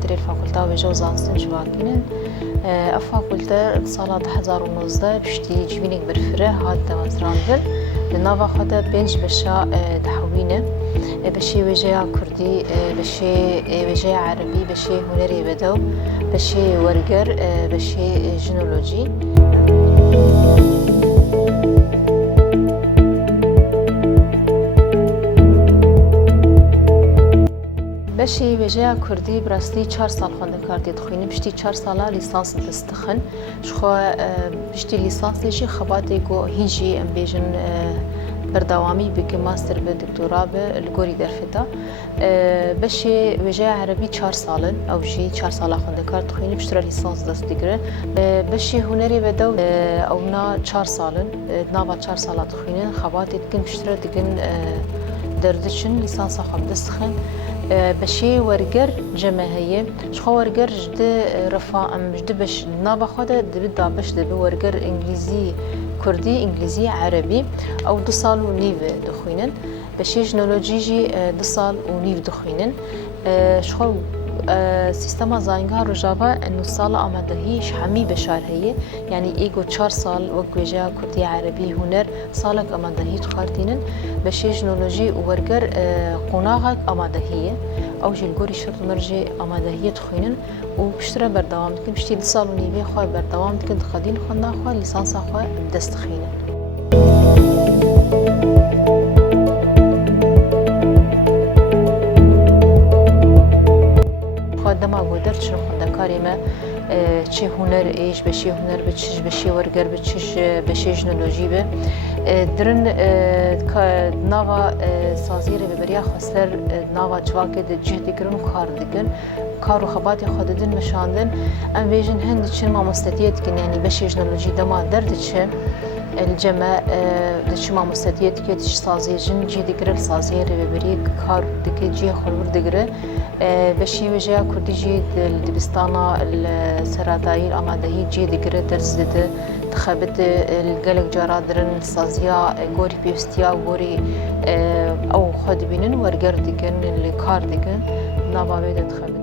تری فاکولته و جو زانستن جواکینن فاکولته سال 2019 پشتی جوینک برفره هات دمزراندن لناوا خدا بنج بشا دحوینه بشي وجه كردي بشي وجه عربي بشي هنري بدو بشي ورقر بشي جنولوجي بشي وجه كردي براستي 4 سال خوانده کردی دخوینه بشتی 4 ساله لیسانس دستخن شخو بشتی لیسانس دیشی خباتی گو هیجی ام بیجن بردوامی بك ماستر بدكتوراه بالجوري درفتا بشي وجه عربي 4 سالن او شي 4 سالا خونده کار تخوینی بشترا لیسانس دست دیگره بشي هنری بدو او نا 4 سالن نابا 4 سالا تخوینن خباتی دکن بشترا دکن دردشن لیسانس خب دستخن بشي ورقر جماهية شخو ورقر جد رفا ام جد بش نابا خوده دبدا بش دب ورقر انجليزي كردي انجليزي عربي او 2 سال ونيف دخوينن بشي جنولوجي جي 2 سال ونيف دخوينن شخو سيستما زاينغا رجابا انه سالة امادهي شحمي بشار هي يعني ايجو 4 سال وكوجا كردي عربي هنر سالك امادهي تخارتينن بشي جنولوجي وورقر قناغك امادهي او جي الجوري شرط مرجي امادهي تخوينن وبشترا بردوام دكن بشتي 2 سال ونيفي خو بردوام دكن تخدين خنا خو ليسانس خو دستخينن دما گودر چه خواندکاری ما چه هنر ایش بچه هنر بچش بچه ورگر بچش بچه جنولوژی به درن نوا سازیره ببریا خسر نوا جواکه د جهدی کرن کار دیگن کارو خباتی خوددن مشاندن ام ویژن هند چه ما مستدیت کن یعنی بچه جنولوژی دما درد چه الجمع دشما مستدیت که دش سازیجن جهدی کرل سازیره ببری کار دیگه جه خلور دیگره بشي وجه كردي جي دبستانا السراتاي الامادهي جي دقره درز ده تخبت القلق جارا درن سازيا غوري بيستيا غوري او خد بينن ورقر دقن الكار دقن نابا بيد تخبت